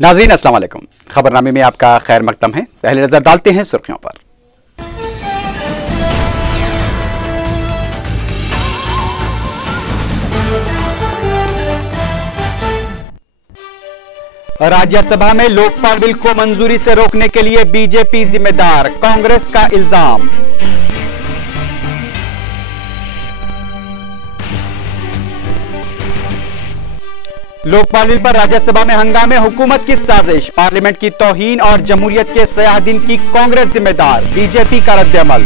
नाज़रीन अस्सलाम वालेकुम। खबरनामे में आपका खैर मकदम है। पहले नजर डालते हैं सुर्खियों पर। राज्यसभा में लोकपाल बिल को मंजूरी से रोकने के लिए बीजेपी जिम्मेदार, कांग्रेस का इल्जाम। लोकपाल बिल पर राज्यसभा में हंगामे, हुकूमत की साजिश, पार्लियामेंट की तौहीन और जमहूरियत के सयाह दिन की कांग्रेस जिम्मेदार, बीजेपी का रद्द-ए-अमल।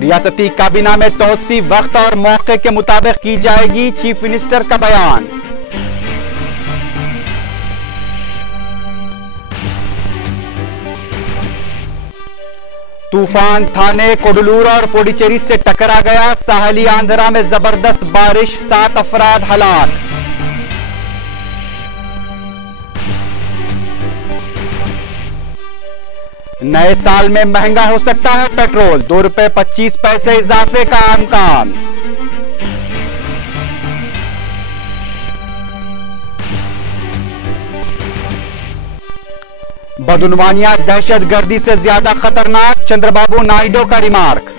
रियासती काबीना में तौसी वक्त और मौके के मुताबिक की जाएगी, चीफ मिनिस्टर का बयान। तूफान थाने कोडलूर और पुडुचेरी से टकरा गया, साहली आंध्रा में जबरदस्त बारिश, 7 अफराद हलाक। नए साल में महंगा हो सकता है पेट्रोल, ₹2.25 इजाफे का इम्कान। बदउनवानियां दहशतगर्दी से ज्यादा खतरनाक, चंद्रबाबू नायडू का रिमार्क।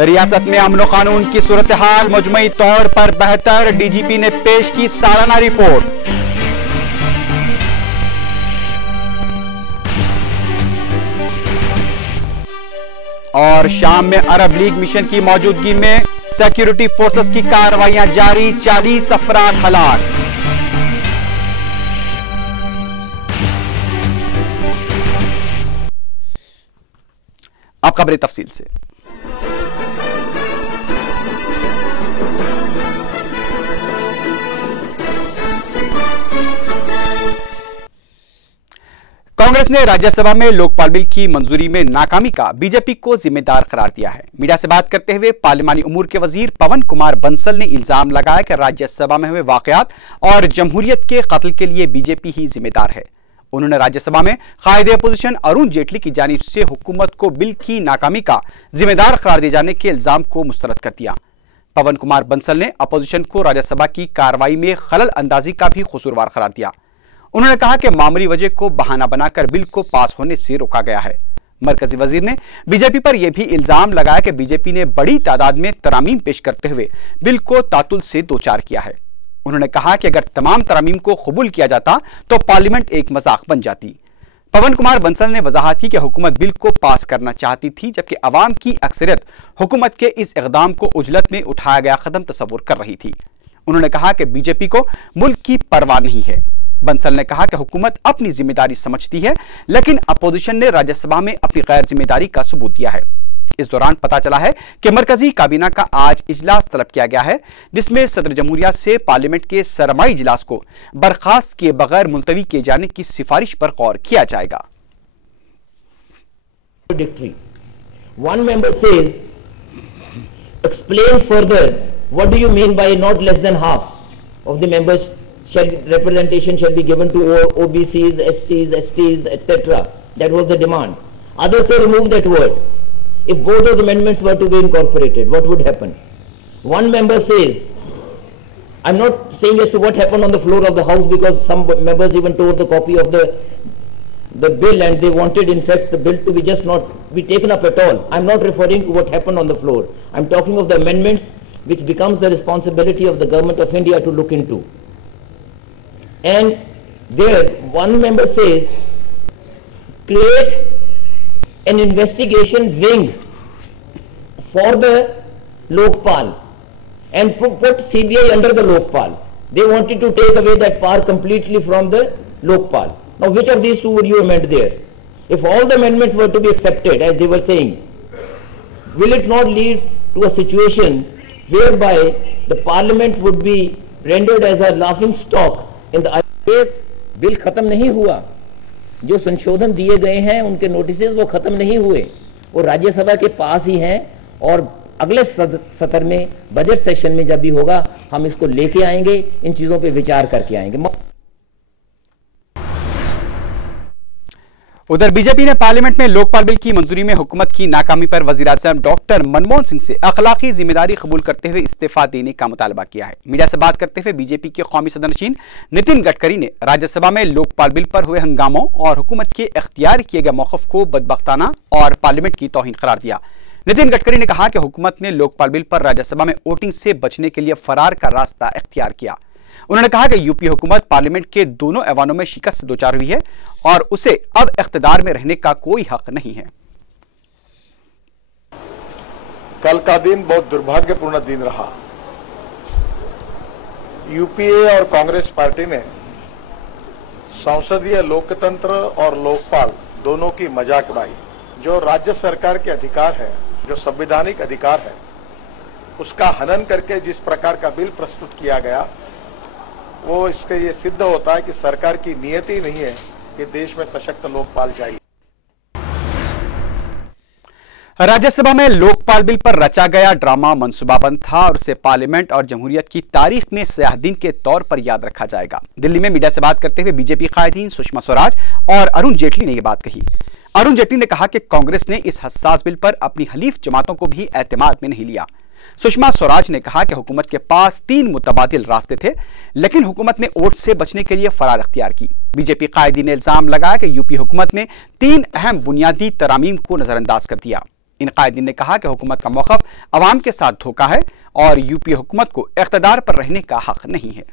रियासत में अमन कानून की सूरत हाल मजमूई तौर पर बेहतर, डीजीपी ने पेश की सालाना रिपोर्ट। और शाम में अरब लीग मिशन की मौजूदगी में सिक्योरिटी फोर्सेस की कार्रवाइयां जारी, 40 अफराद हलाक। अब खबरें तफसील से। कांग्रेस ने राज्यसभा में लोकपाल बिल की मंजूरी में नाकामी का बीजेपी को जिम्मेदार करार दिया है। मीडिया से बात करते हुए पार्लिमानी उमूर के वजीर पवन कुमार बंसल ने इल्जाम लगाया कि राज्यसभा में हुए वाकयात और जमहूरियत के कत्ल के लिए बीजेपी ही जिम्मेदार है। उन्होंने राज्यसभा में कायदे अपोजिशन अरुण जेटली की जानिब से हुकूमत को बिल की नाकामी का जिम्मेदार करार दिए जाने के इल्जाम को मुस्तरद कर दिया। पवन कुमार बंसल ने अपोजिशन को राज्यसभा की कार्रवाई में खलल अंदाजी का भी कसूरवार करार दिया। उन्होंने कहा कि मामूली वजह को बहाना बनाकर बिल को पास होने से रोका गया है। मरकजी वजीर ने बीजेपी पर यह भी इल्जाम लगाया कि बीजेपी ने बड़ी तादाद में तरामीम पेश करते हुए बिल को तातुल से दो चार किया है। उन्होंने कहा कि अगर तमाम तरामीम को कबूल किया जाता तो पार्लियामेंट एक मजाक बन जाती। पवन कुमार बंसल ने वजाहत की कि हुकूमत बिल को पास करना चाहती थी, जबकि अवाम की अक्सरियत हुकूमत के इस इकदाम को उजलत में उठाया गया कदम तस्वुर कर रही थी। उन्होंने कहा कि बीजेपी को मुल्क की परवाह नहीं है। बंसल ने कहा कि हुकूमत अपनी जिम्मेदारी समझती है, लेकिन अपोजिशन ने राज्यसभा में अपनी गैर जिम्मेदारी का सबूत दिया है। इस दौरान पता चला है कि मरकजी काबीना का आज इजलास तलब किया गया है, जिसमें सदर जमहूरिया से पार्लियामेंट के सरमाई इजलास को बर्खास्त किए बगैर मुलतवी किए जाने की सिफारिश पर गौर किया जाएगा। One member says, explain further, what do you mean by not less than half of the members representation shall be given to OBCs, SCs, STs, etc. That was the demand. Others say remove that word. If both those amendments were to be incorporated, what would happen? One member says, I'm not saying as to what happened on the floor of the House, because some members even tore the copy of the bill and they wanted in fact the bill to be just not be taken up at all. I'm not referring to what happened on the floor. I'm talking of the amendments which becomes the responsibility of the Government of India to look into. And there one member says, create an investigation wing for the Lokpal and put CBI under the Lokpal. They wanted to take away that power completely from the Lokpal. Now which of these two would you amend there? If all the amendments were to be accepted, as they were saying, will it not lead to a situation whereby the parliament would be rendered as a laughing stock? Bill खत्म नहीं हुआ, जो संशोधन दिए गए हैं उनके notices वो खत्म नहीं हुए, वो राज्यसभा के पास ही हैं और अगले सत्र में बजट सेशन में जब भी होगा हम इसको लेके आएंगे, इन चीजों पे विचार करके आएंगे। उधर बीजेपी ने पार्लियामेंट में लोकपाल बिल की मंजूरी में हुकूमत की नाकामी पर वजीर-ए-आज़म डॉक्टर मनमोहन सिंह से अखलाकी जिम्मेदारी कबूल करते हुए इस्तीफा देने का मुतालबा किया है। मीडिया से बात करते हुए बीजेपी के कौमी सदरनशीन नितिन गडकरी ने राज्यसभा में लोकपाल बिल पर हुए हंगामों और हुकूमत के इख्तियार किए गए मौक़िफ़ को बदबख्ताना और पार्लियामेंट की तौहीन करार दिया। नितिन गडकरी ने कहा कि हुकूमत ने लोकपाल बिल पर राज्यसभा में वोटिंग से बचने के लिए फरार का रास्ता इख्तियार किया। उन्होंने कहा कि यूपी हुकूमत पार्लियामेंट के दोनों ऐवानों में शिकस्त से दोचार हुई है और उसे अब इख्तिदार में रहने का कोई हक नहीं है। कल का दिन बहुत दुर्भाग्यपूर्ण दिन रहा। यूपीए और कांग्रेस पार्टी ने संसदीय लोकतंत्र और लोकपाल दोनों की मजाक उड़ाई। जो राज्य सरकार के अधिकार है, जो संवैधानिक अधिकार है, उसका हनन करके जिस प्रकार का बिल प्रस्तुत किया गया, वो इसके ये सिद्ध होता है कि सरकार की नियत ही नहीं है कि देश में सशक्त लोकपाल चाहिए। राज्यसभा में लोकपाल बिल पर रचा गया ड्रामा मंसूबाबंद था और उसे पार्लियामेंट और जमहूरियत की तारीख में स्याह दिन के तौर पर याद रखा जाएगा। दिल्ली में मीडिया से बात करते हुए बीजेपी कायदीन सुषमा स्वराज और अरुण जेटली ने यह बात कही। अरुण जेटली ने कहा कि कांग्रेस ने इस हसास बिल पर अपनी हलीफ जमातों को भी एतमाद में नहीं लिया। सुषमा स्वराज ने कहा कि हुकूमत के पास 3 मुतबादिल रास्ते थे, लेकिन हुकूमत ने वोट से बचने के लिए फरार अख्तियार की। बीजेपी कायदीन ने इल्जाम लगाया कि यूपी हुकूमत ने 3 अहम बुनियादी तरामीम को नजरअंदाज कर दिया। इन कायदीन ने कहा कि हुकूमत का मौक़िफ़ अवाम के साथ धोखा है और यूपी हुकूमत को इख्तिदार पर रहने का हक नहीं है।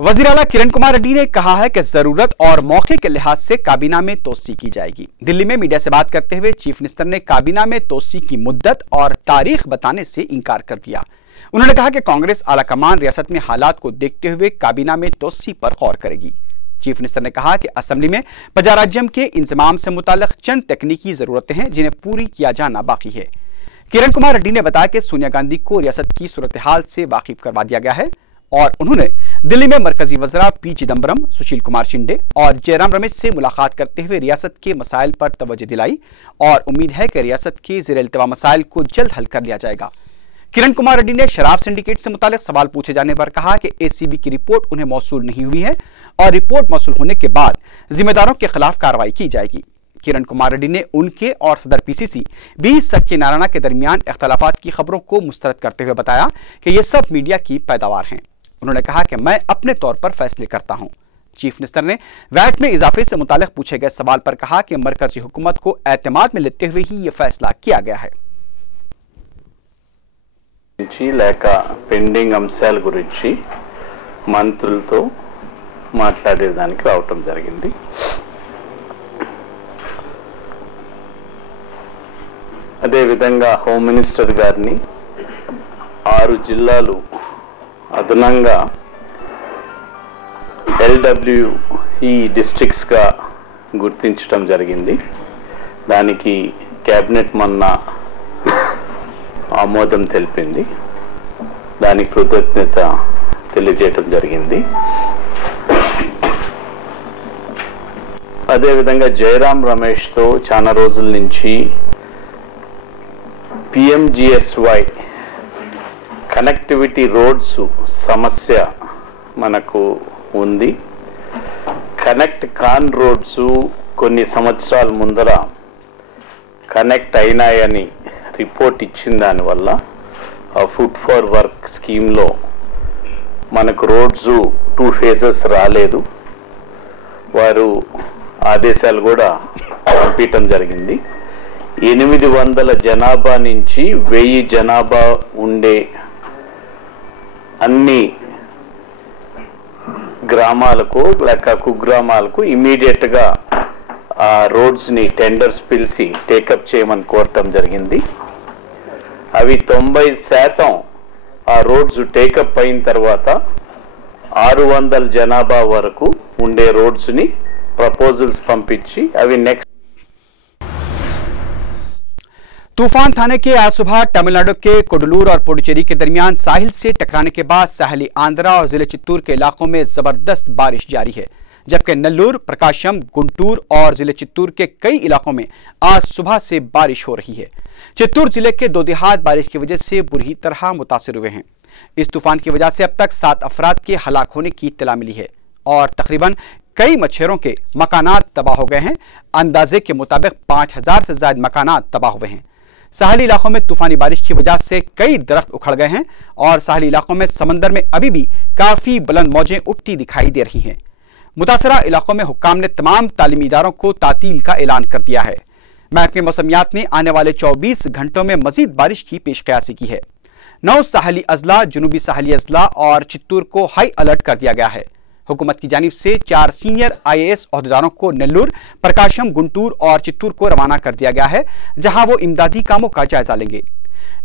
वज़ीर आला किरण कुमार रेड्डी ने कहा है कि जरूरत और मौके के लिहाज से काबीना में तोसी की जाएगी। दिल्ली में मीडिया से बात करते हुए चीफ मिनिस्टर ने काबीना में तोसी की मुद्दत और तारीख बताने से इनकार कर दिया। उन्होंने कहा कि कांग्रेस आलाकमान रियासत में हालात को देखते हुए काबीना में तोसी पर गौर करेगी। चीफ मिनिस्टर ने कहा कि असेंबली में प्रजाराज्यम के इंतजाम से मुताल्लिक चंद तकनीकी जरूरतें हैं जिन्हें पूरी किया जाना बाकी है। किरण कुमार रेड्डी ने बताया कि सोनिया गांधी को रियासत की सूरत हाल से वाकिफ करवा दिया गया है और उन्होंने दिल्ली में मरकजी वज़रा पी चिदम्बरम, सुशील कुमार शिंदे और जयराम रमेश से मुलाकात करते हुए रियासत के मसाइल पर तवज्जो दिलाई और उम्मीद है कि रियासत के ज़ेर इल्तिवा मसाइल को जल्द हल कर लिया जाएगा। किरण कुमार रेड्डी ने शराब सिंडिकेट से मुतालिक सवाल पूछे जाने पर कहा कि एसीबी की रिपोर्ट उन्हें मौसूल नहीं हुई है और रिपोर्ट मौसूल होने के बाद जिम्मेदारों के खिलाफ कार्रवाई की जाएगी। किरण कुमार रेड्डी ने उनके और सदर पीसीसी बी सत्यनारायण के दरमियान इख्तलाफात की खबरों को मुस्तरद करते हुए बताया कि ये सब मीडिया की पैदावार हैं। उन्होंने कहा कि मैं अपने तौर पर फैसले करता हूं। चीफ मिनिस्टर ने वैट में इजाफे से मुतालिक पूछे गए सवाल पर कहा कि मरकजी हुकूमत को एतमाद में लेते हुए ही यह फैसला किया गया है। లేక పెండింగ్ అంశాల గురించి మంత్రులతో మాట్లాడేదానికి రావటం జరిగింది. అదే విధంగా హోమ్ మినిస్టర్ గారిని 6 జిల్లాలు అదనంగా LWE డిస్ట్రిక్ట్స్ గా గుర్తించడం జరిగింది. దానికి కేబినెట్ మొన్న ఆమోదం తెలిపింది. దానికి కృతజ్ఞత తెలియజేయడం జరిగింది. అదేవిధంగా జయరాం రమేష్ తో చాలా రోజుల నుంచి PMGSY కనెక్టివిటీ రోడ్స్ సమస్య మనకు ఉంది. కనెక్ట్ కాన్ రోడ్స్ కొన్ని సంవత్సరాల ముందర కనెక్ట్ అయినాయని రిపోర్ట్ ఇచ్చిన దానివల్ల ఆ ఫుడ్ ఫర్ వర్క్ స్కీమ్లో మనకు రోడ్స్ 2 ఫేజెస్ రాలేదు. వారు ఆదేశాలు కూడా పంపించడం జరిగింది. 800 జనాభా నుంచి 1000 జనాభా ఉండే అన్ని గ్రామాలకు లేక కుగ్రామాలకు ఇమీడియట్ గా ఆ రోడ్స్ ని టెండర్స్ పిలిచి టేకప్ చేయమని కోరటం జరిగింది. అవి 90% ఆ రోడ్స్ టేకప్ అయిన తర్వాత 600 జనాభా వరకు ఉండే రోడ్స్ ని ప్రపోజల్స్ పంపించి అవి నెక్స్ట్ तूफान थाने के आज सुबह तमिलनाडु के कोडलूर और पुडुचेरी के दरमियान साहिल से टकराने के बाद साहली आंध्रा और जिले चित्तूर के इलाकों में जबरदस्त बारिश जारी है, जबकि नेल्लूर, प्रकाशम, गुंटूर और जिले चित्तूर के कई इलाकों में आज सुबह से बारिश हो रही है। चित्तूर जिले के 2 देहात बारिश की वजह से बुरी तरह मुतासिर हुए हैं। इस तूफान की वजह से अब तक 7 अफराद के हलाक होने की इत्तला मिली है और तकरीबन कई मच्छरों के मकानात तबाह हो गए हैं। अंदाजे के मुताबिक 5000 से ज्यादा मकानात तबाह हुए हैं। साहली इलाकों में तूफानी बारिश की वजह से कई दरख्त उखड़ गए हैं और साहली इलाकों में समंदर में अभी भी काफी बुलंद मौजें उठती दिखाई दे रही हैं। मुतासरा इलाकों में हुक्काम ने तमाम तालीमी इदारों को तातील का ऐलान कर दिया है। महकमे मौसमियात ने आने वाले 24 घंटों में मजीद बारिश की पेशकयासी की है। 9 साहली अजला, जुनूबी साहली अजला और चित्तूर को हाई अलर्ट कर दिया गया है। हुकूमत की जानिब से 4 सीनियर IAS ओहदेदारों को नेल्लूर, प्रकाशम, गुंटूर और चित्तूर को रवाना कर दिया गया है, जहां वो इमदादी कामों का जायजा लेंगे।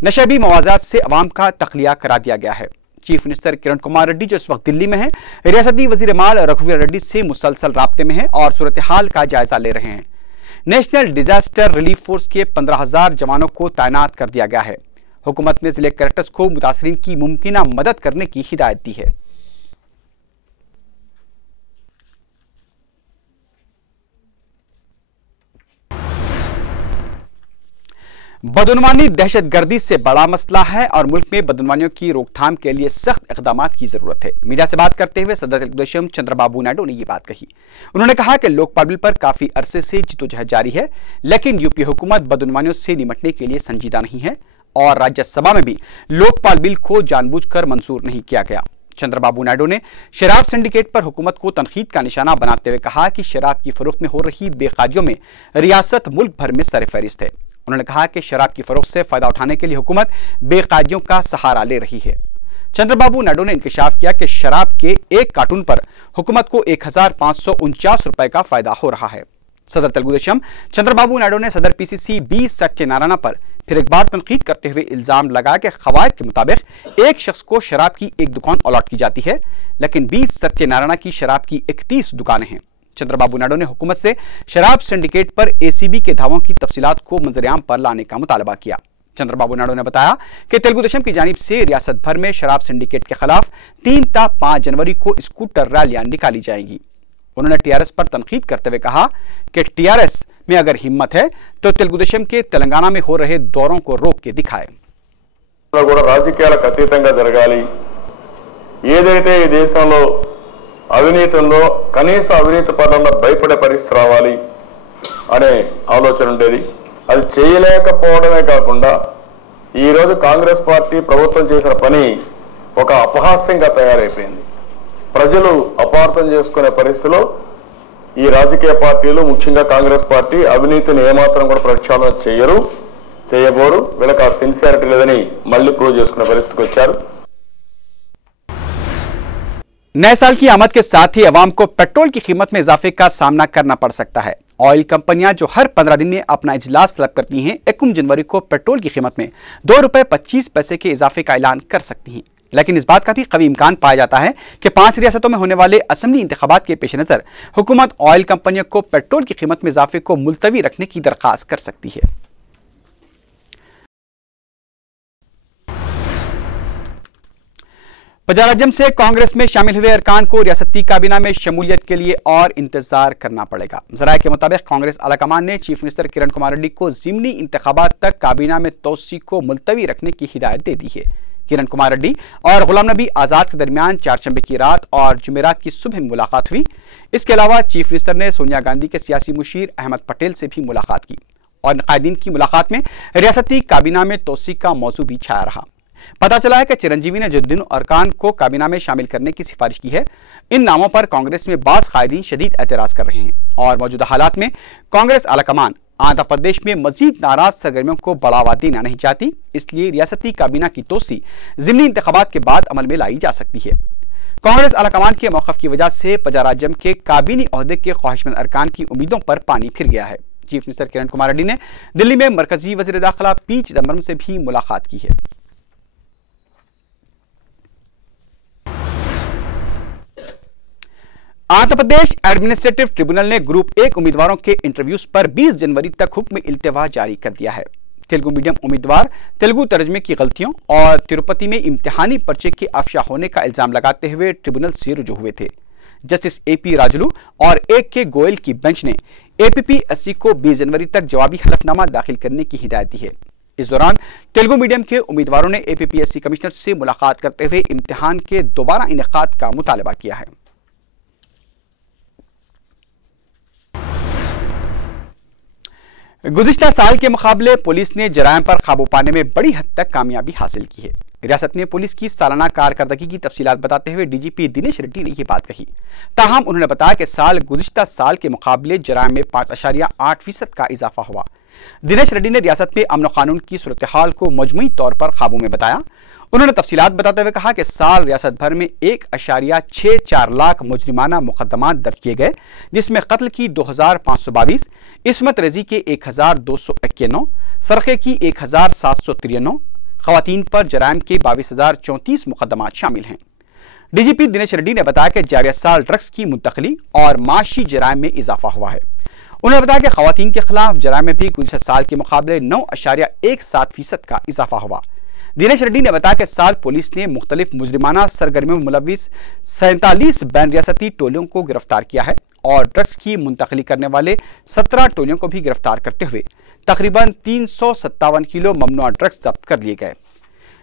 नशेबी मवाज़ात से अवाम का तख्लिया करा दिया गया है। चीफ मिनिस्टर किरण कुमार रेड्डी जो इस वक्त दिल्ली में हैं, रियासती वजीर माल रघुवीर रेड्डी से मुसलसल राब्ते में हैं और सूरत हाल का जायजा ले रहे हैं। नेशनल डिजास्टर रिलीफ फोर्स के 15,000 जवानों को तैनात कर दिया गया है। हुकूमत ने जिले कलेक्टर्स को मुतासरीन की मुमकिना मदद करने की हिदायत दी है। बदउनवानी दहशतगर्दी से बड़ा मसला है और मुल्क में बदउनवानियों की रोकथाम के लिए सख्त इक़दाम की जरूरत है। मीडिया से बात करते हुए सदर तेलुगुदेशम चंद्रबाबू नायडू ने यह बात कही। उन्होंने कहा कि लोकपाल बिल पर काफी अरसे से जिद्दोजहद जारी है, लेकिन यूपी हुकूमत बदउनवानियों से निपटने के लिए संजीदा नहीं है और राज्यसभा में भी लोकपाल बिल को जानबूझकर मंजूर नहीं किया गया। चंद्रबाबू नायडू ने शराब सिंडिकेट पर हुकूमत को तनकीद का निशाना बनाते हुए कहा कि शराब की फरोख्त में हो रही बेकायदियों में रियासत मुल्क भर में सरफहरिस्त है। उन्होंने कहा कि शराब की फरोख्त से फायदा उठाने के लिए हुकूमत बेकायदियों का सहारा ले रही है। चंद्रबाबू नायडू ने इंकशाफ किया कि शराब के एक कार्टून पर हुकूमत को 1549 रुपए का फायदा हो रहा है। सदर तेलुगुदेशम चंद्रबाबू नायडू ने सदर PCC 20 सत्यनारायण पर फिर एक बार तनकीद करते हुए इल्जाम लगाया कि खवायद के मुताबिक एक शख्स को शराब की एक दुकान अलॉट की जाती है, लेकिन 20 सत्यनारायण की शराब की 31 दुकानें हैं। चंद्रबाबू नायडू ने हुकूमत से शराब सिंडिकेट पर ACB के दावों की तफसीलात को मंजरेआम पर लाने का मुतालबा किया। चंद्रबाबू नायडू ने बताया कि तेलुगुदेशम की जानिब से रियासत भर में शराब सिंडिकेट के खिलाफ 3 ता 5 जनवरी को स्कूटर रैलियां निकाली जाएंगी। उन्होंने TRS पर तनकीद करते हुए कहा कि TRS में अगर हिम्मत है तो तेलुगुदेशम के तेलंगाना में हो रहे दौरों को रोक के दिखाए। రాజకీయాలకు అతీతంగా జరగాలి। ఏదైతే ఈ దేశంలో అవినీతి ఉందో కనీస అవినీతి పనుల్లో భయపడే పరిస్థితి రావాలి అనే ఆలోచన ఉండేది। అది చేయలేకపోవడమే కాకుండా ఈ రోజు కాంగ్రెస్ పార్టీ ప్రభుత్వం చేసిన పని ఒక అపహాస్యంగా తయారైపోయింది। ప్రజలు అపార్థం చేసుకునే పరిస్థితిలో ఈ రాజకీయ పార్టీలు ముఖ్యంగా కాంగ్రెస్ పార్టీ అవినీతిని ఏమాత్రం కూడా ప్రక్షాళన చేయబోరు। వీళ్ళకి ఆ సిన్సియారిటీ లేదని మళ్ళీ ప్రూవ్ చేసుకునే పరిస్థితికి వచ్చారు। नए साल की आमद के साथ ही अवाम को पेट्रोल की कीमत में इजाफे का सामना करना पड़ सकता है। ऑयल कंपनियां जो हर 15 दिन में अपना इजलास तलब करती हैं, 1 जनवरी को पेट्रोल की कीमत में 2 रुपए 25 पैसे के इजाफे का ऐलान कर सकती हैं। लेकिन इस बात का भी कभी इम्कान पाया जाता है कि 5 रियासतों में होने वाले असेंबली इंतखाबात के पेश नजर हुकूमत ऑयल कंपनियों को पेट्रोल की कीमत में इजाफे को मुलतवी रखने की दरख्वास्त कर सकती है। पंजाब से कांग्रेस में शामिल हुए अरकान को रियासती काबीना में शमूलियत के लिए और इंतजार करना पड़ेगा। ज़राए के मुताबिक कांग्रेस आलाकमान ने चीफ मिनिस्टर किरण कुमार रेड्डी को ज़िमनी इंतखाबात तक काबीना में तोसी को मुलतवी रखने की हिदायत दे दी है। किरण कुमार रेड्डी और गुलाम नबी आज़ाद के दरमियान चारशंबे की रात और जुमेरात की सुबह मुलाकात हुई। इसके अलावा चीफ मिनिस्टर ने सोनिया गांधी के सियासी मुशीर अहमद पटेल से भी मुलाकात की और कायदीन की मुलाकात में रियासती काबीना में तोसी का मौजू भी छाया रहा। पता चला है कि चिरंजीवी ने जिन दिनों अरकान को काबीना में शामिल करने की सिफारिश की है, इन नामों पर कांग्रेस में बाज़ कायदीन शदीद एतराज़ कर रहे हैं और मौजूदा हालात में कांग्रेस आलाकमान आंध्र प्रदेश में मजीद नाराज सरगर्मियों को बढ़ावा देना नहीं चाहती। इसलिए रियासती काबीना की तोसी ज़िमनी इंतखाबात के बाद अमल में लाई जा सकती है। कांग्रेस आलाकमान के मौक़िफ़ की वजह से पंजाब के काबीनी ओहदे के ख्वाहिशमंद अरकान की उम्मीदों पर पानी फिर गया है। चीफ मिनिस्टर किरण कुमार रेड्डी ने दिल्ली में मरकजी वज़ीर दाखिला P चिदम्बरम से भी मुलाकात की है। आंध्र प्रदेश एडमिनिस्ट्रेटिव ट्रिब्यूनल ने ग्रुप 1 उम्मीदवारों के इंटरव्यूज पर 20 जनवरी तक हुक्म इल्तिवा जारी कर दिया है। तेलुगु मीडियम उम्मीदवार तेलुगु तर्जमे की गलतियों और तिरुपति में इम्तिहानी पर्चे के अफशा होने का इल्जाम लगाते हुए ट्रिब्यूनल से रुजू हुए थे। जस्टिस AP राजुलू और AK गोयल की बेंच ने APPSC को 20 जनवरी तक जवाबी हलफनामा दाखिल करने की हिदायत दी है। इस दौरान तेलुगु मीडियम के उम्मीदवारों ने एपीपीएससी कमिश्नर से मुलाकात करते हुए इम्तिहान के दोबारा इनेकाद का मुतालबा किया है। गुज़िश्ता साल के मुकाबले पुलिस ने जराइम पर काबू पाने में बड़ी हद तक कामयाबी हासिल की है। रियासत में पुलिस की सालाना कारकर्दगी की तफसीलात बताते हुए डीजीपी दिनेश रेड्डी ने यह बात कही। ताहम उन्होंने बताया कि गुज़िश्ता साल के मुकाबले जराइम में 5.8% का इजाफा हुआ। दिनेश रेड्डी ने रियासत में अमन कानून की सूरत हाल को मजमूई तौर पर काबू में बताया। उन्होंने तफसीलात बताते हुए कहा कि साल रियासत भर में 1.64 लाख मुजरिमाना मुकदमात दर्ज किए गए, जिसमें कत्ल की 2522, इस्मत रेजी के 1291, सरखे की 1793, खवातीन पर जराइम के 22,034 मुकदमात शामिल हैं। डीजीपी दिनेश रेड्डी ने बताया कि जारिया साल ड्रग्स की मुंतकली और माशी जराइम में इजाफा हुआ है। उन्होंने बताया कि खवातीन के खिलाफ जराइम में भी गुज़िश्ता साल के मुकाबले 9.17% का इजाफा हुआ। दिनेश रेड्डी ने बताया कि साल पुलिस ने मुख्तलिफ मुजरिमाना सरगर्मियों में मुलविस 47 बैन रियासती टोलियों को गिरफ्तार किया है और ड्रग्स की मुंतकली करने वाले 17 टोलियों को भी गिरफ्तार करते हुए तकरीबन 357 किलो ममनुआ ड्रग्स जब्त कर लिए गए।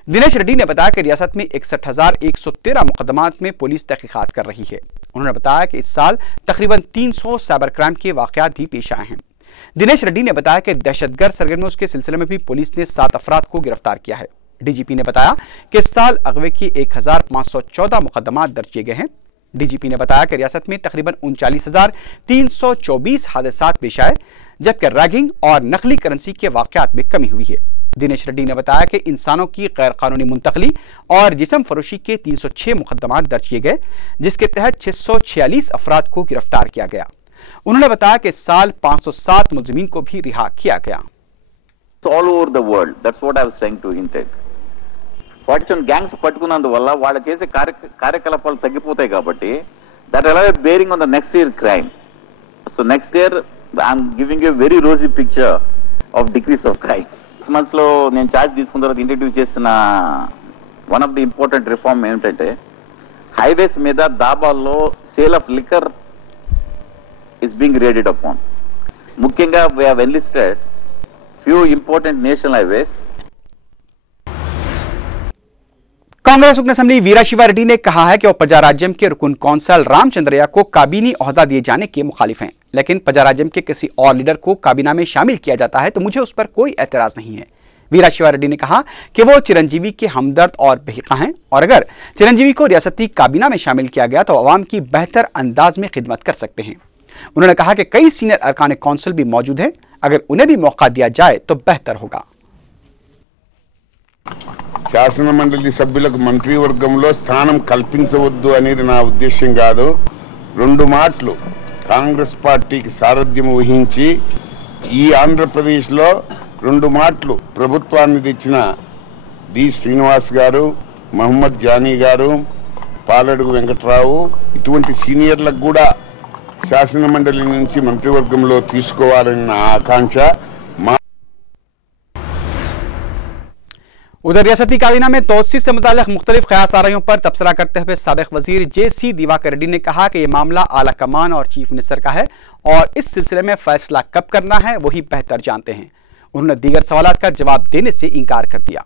दिनेश रेड्डी ने बताया कि रियासत में 61,113 मुकदमात में पुलिस तहकीकात कर रही है। उन्होंने बताया कि इस साल तकरीबन 300 साइबर क्राइम के वाकयात भी पेश आए हैं। दिनेश रेड्डी ने बताया कि दहशतगर्द सरगर्मियों के सिलसिले में भी पुलिस ने 7 अफराद को गिरफ्तार किया है। डीजीपी ने बताया कि इस साल अगवे के 1,514 मुकदमात दर्ज किए गए हैं। डीजीपी ने बताया कि रियासत में तकरीबन 39,324 हादसात पेश आए, जबकि रैगिंग और नकली करेंसी के वाकयात में कमी हुई है। दिनेश रेड्डी ने बताया कि इंसानों की गैर कानूनी मुंतकली और जिस्म फरोशी के 306 मुकदमात दर्ज किए गए, जिसके तहत 646 अफराद को गिरफ्तार किया गया। उन्होंने बताया कि इस साल 507 मुलजिमीन को भी रिहा किया गया। All over the world, that's what I was trying to intake. 47 gangs పట్టుకున్నందువల్ల వాళ్ళు చేసే కార్యకలాపాలు తగ్గిపోతాయి కాబట్టి that will have a bearing on the next year crime. So next year I'm giving you a very rosy picture of decrease of crime. 6 months లో నేను charge తీసుకున్న తర్వాత introduce చేసిన one of the important reform ఏమిటంటే highways మీద దాబాల్లో sale of liquor is being raided upon. ముఖ్యంగా we have enlisted few important national highways. Congress रुकन असेंबली वीरा शिवा रेड्डी ने कहा है कि वो प्रजाराज्यम के रुकन कौंसल रामचंद्रया को काबीनी ओहदा दिए जाने के मुखालिफ हैं, लेकिन प्रजाराज्यम के किसी और लीडर को काबीना में शामिल किया जाता है तो मुझे उस पर कोई एतराज नहीं है। वीरा शिवा रेड्डी ने कहा कि वो चिरंजीवी के हमदर्द और बहिका हैं और अगर चिरंजीवी को रियासती काबीना में शामिल किया गया तो अवाम की बेहतर अंदाज में खिदमत कर सकते हैं। उन्होंने कहा कि कई सीनियर अरकान कौंसिल भी मौजूद हैं, अगर उन्हें भी मौका दिया जाए तो बेहतर होगा। శాసన మండలి సభ్యులకు మంత్రివర్గంలో స్థానం కల్పించవద్దు అనేది నా ఉద్దేశం కాదు. 2 మాటలు కాంగ్రెస్ పార్టీకి సారథ్యం వహించి ఈ ఆంధ్రప్రదేశ్లో 2 మాటలు ప్రభుత్వాన్ని తెచ్చిన డి శ్రీనివాస్ గారు, మహమ్మద్ జానీ గారు, పాలడుగు వెంకట్రావు ఇటువంటి సీనియర్లకు కూడా శాసన మండలి నుంచి మంత్రివర్గంలో తీసుకోవాలని నా ఆకాంక్ష. उधर रियासती काबीना में तोसी से मुतालिक मुख्तलिफ ख्यासारियों पर तबसरा करते हुए साबिक वजीर JC दिवाकर रेड्डी ने कहा कि यह मामला आला कमान और चीफ मिनिस्टर का है और इस सिलसिले में फैसला कब करना है वही बेहतर जानते हैं। उन्होंने दीगर सवालात का जवाब देने से इनकार कर दिया।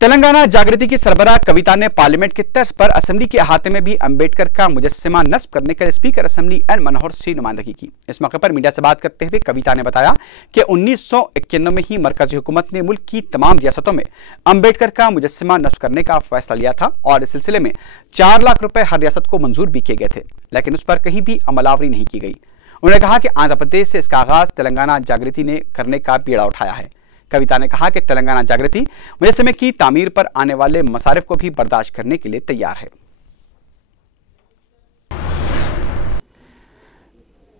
तेलंगाना जागृति की सरबराह कविता ने पार्लियामेंट के तर्ज पर असेंबली के अहाते में भी अंबेडकर का मुजस्समा नस्ब करने के लिए स्पीकर असेंबली एन मनोहर से नुमाइंदगी की। इस मौके पर मीडिया से बात करते हुए कविता ने बताया कि 1991 में ही मरकजी हुकूमत ने मुल्क की तमाम रियासतों में अंबेडकर का मुजस्समा नस्ब करने का फैसला लिया था और इस सिलसिले में 4 लाख रुपए हर रियासत को मंजूर भी किए गए थे, लेकिन उस पर कहीं भी अमलावरी नहीं की गई। उन्होंने कहा कि आंध्र प्रदेश से इसका आगाज तेलंगाना जागृति ने करने का बीड़ा उठाया है। कविता ने कहा कि तेलंगाना जागृति मुजस्समे की तामीर पर आने वाले मसारिफ को भी बर्दाश्त करने के लिए तैयार है।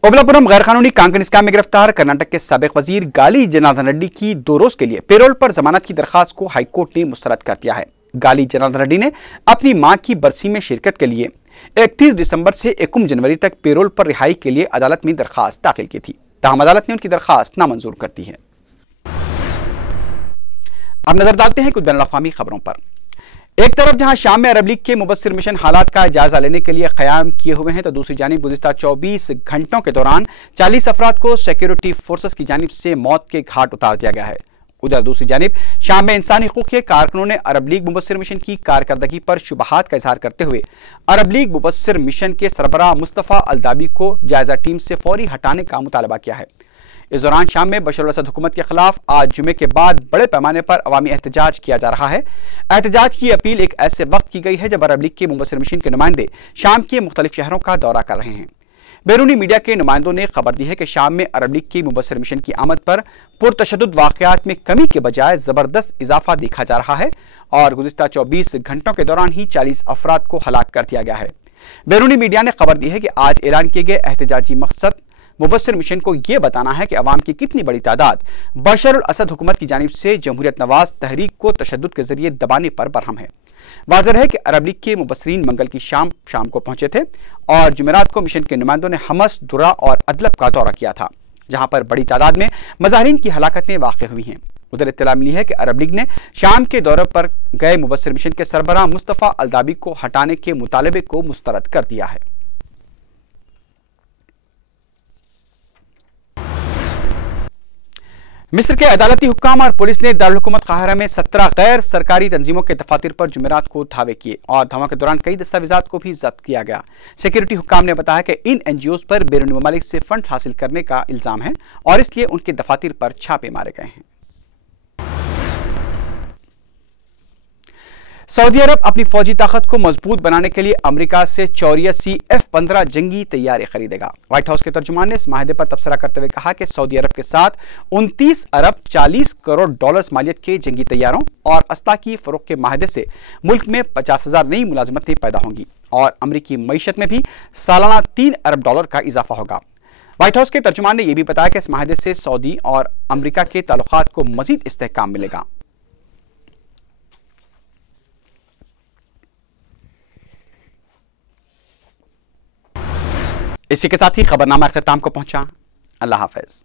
ओबलापुरम गैर कानूनी कांकन स्कैम में गिरफ्तार कर्नाटक के साबिक वजीर गाली जनार्दन रेड्डी की 2 रोज के लिए पेरोल पर जमानत की दरखास्त को हाईकोर्ट ने मुस्तरद कर दिया है। गाली जनार्दन रेड्डी ने अपनी मां की बरसी में शिरकत के लिए 31 दिसंबर से 1 जनवरी तक पेरोल पर रिहाई के लिए अदालत में दरखास्त दाखिल की थी, ताहम अदालत ने उनकी दरखास्त नामंजूर कर दी है। अब नजर डालते हैं कुछ बैनुल-अक़वामी खबरों पर। एक तरफ जहां शाम में अरब लीग के मुबस्सिर मिशन हालात का जायजा लेने के लिए क़याम किए हुए हैं, तो दूसरी जानिब गुज़िश्ता 24 घंटों के दौरान 40 अफराद को सिक्योरिटी फोर्सेस की जानिब से मौत के घाट उतार दिया गया है। उधर दूसरी जानिब शाम में इंसानी हकूक़ के कारकुनों ने अरब लीग मुबस्सिर मिशन की कारकर्दगी पर शुबहात का इजहार करते हुए अरब लीग मुबस्सिर मिशन के सरबराह मुस्तफ़ा अलदाबी को जायजा टीम से फौरी हटाने का मुतालबा किया है। इस दौरान शाम में बशर अल असद हुकूमत के खिलाफ आज जुमे के बाद बड़े पैमाने पर अवामी एहतजाज किया जा रहा है। एहतजाज की अपील एक ऐसे वक्त की गई है जब अरब लीग के मुबस्सिर मिशन के नुमाइंदे शाम के मुख्तलिफ शहरों का दौरा कर रहे हैं। बैरूनी मीडिया के नुमाइंदों ने खबर दी है कि शाम में अरब लीग के मुबस्सिर मिशन की आमद पर पुरतशद्दुद वाक़यात में कमी के बजाय जबरदस्त इजाफा देखा जा रहा है और गुज़िश्ता 24 घंटों के दौरान ही 40 अफराद को हलाक कर दिया गया है। बैरूनी मीडिया ने खबर दी है कि आज ऐलान किए गए एहतजाजी मकसद मुबस्सिर मिशन को यह बताना है कि अवाम की कितनी बड़ी तादाद बशर अल असद हुकूमत की जानिब से जमहूरियत नवाज तहरीक को तशद्दुद के जरिए दबाने पर बरहम है। वाज़ेह है कि अरब लीग के मुबस्सिरीन मंगल की शाम को पहुंचे थे और जुमेरात को मिशन के नुमाइंदों ने हमस, दुरा और अदलब का दौरा किया था, जहां पर बड़ी तादाद में मज़ाहिरीन की हलाकतें वाक़ हुई हैं। उधर इत्तला मिली है कि अरब लीग ने शाम के दौरे पर गए मुबस्सिर मिशन के सरबराह मुस्तफ़ा अलदाबी को हटाने के मुतालबे को मुस्तरद कर दिया है। मिस्र के अदालती हुक्काम और पुलिस ने दारुल हुकूमत काहिरा में 17 गैर सरकारी तंजीमों के दफातर पर जुमेरात को धावे किए और धावा के दौरान कई दस्तावेजात को भी जब्त किया गया। सिक्योरिटी हुक्काम ने बताया कि इन एनजीओज पर बैरूनी ममालिक से फंड हासिल करने का इल्जाम है और इसलिए उनके दफातर पर छापे मारे गए हैं। सऊदी अरब अपनी फौजी ताकत को मजबूत बनाने के लिए अमेरिका से 84 F-15 जंगी तैयारी खरीदेगा। व्हाइट हाउस के तर्जुमान ने इस माहिदे पर तबसरा करते हुए कहा कि सऊदी अरब के साथ 29 अरब 40 करोड़ डॉलर मालियत के जंगी तैयारों और असला की फरोख्त के माहिदे से मुल्क में 50,000 नई मुलाजमतें पैदा होंगी और अमरीकी मईशत में भी सालाना 3 अरब डॉलर का इजाफा होगा। व्हाइट हाउस के तर्जुमान ने यह भी बताया कि इस माहिदे से सऊदी और अमरीका के ताल्लुकात को मजीद इस्तेहकाम मिलेगा। इसी के साथ ही खबरनामा अख्ताम को पहुंचा। अल्लाह हाफ़िज़।